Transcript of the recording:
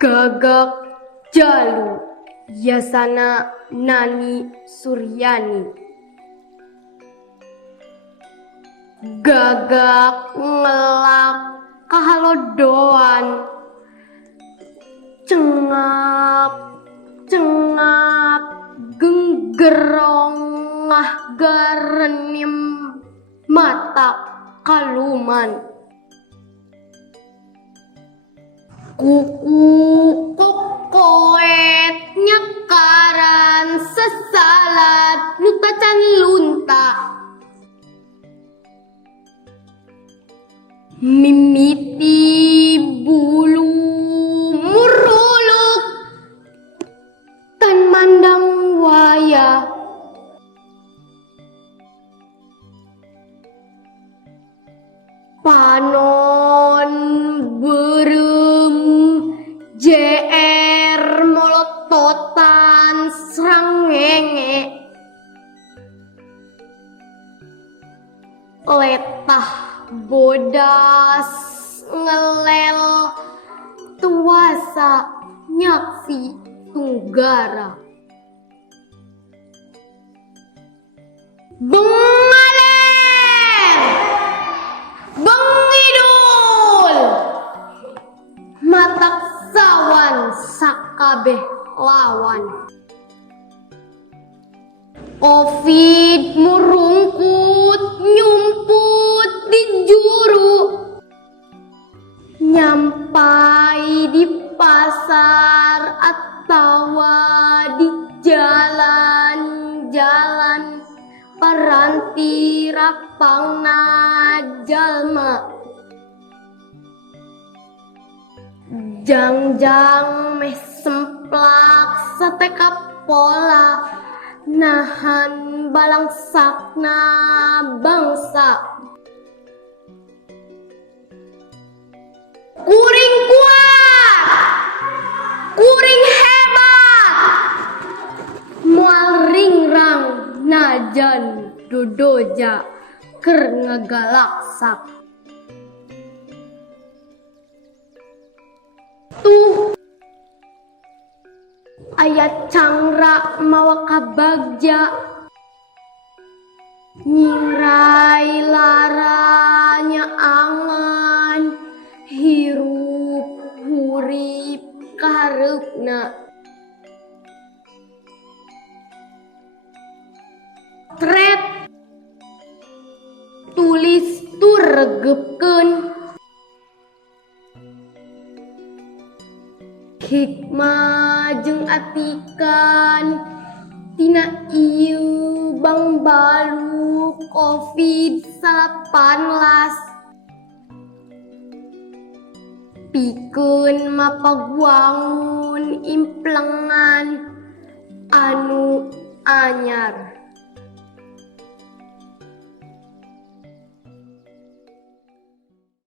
Gagak Jalu Yasana Nani Suryani. Gagak ngelak kahalodoan, cengap cengap genggerong ngah garenim mata kaluman. Kuku kokoet nyekaran sesalat nutacan lunta. Mimiti bulu muruluk tan mandang waya. Panon berem JR molototan srangenge. Letah bodas ngelel tuasa nyaksi tunggara. Bengalem bengidul matak sawan sakabeh lawan. Covid murungkut nyumput di juru, nyampai di pasar atau di jalan-jalan paranti rapangna jalma. Jang-jang meh semplak satekap pola nahan balangsakna bangsa. Kuring kuat, kuring hebat, moal ringrang najan dodoja keur ngagalaksak. Tuh ayat cangra mawa kabagja, nyingrai laranya angan hirup hurip kahareupna. Tret tulis tur regepkeun, hikmah jeung atikan tina ieu bang balu COVID-19. Pikeun mapaguangun implengan anu anyar.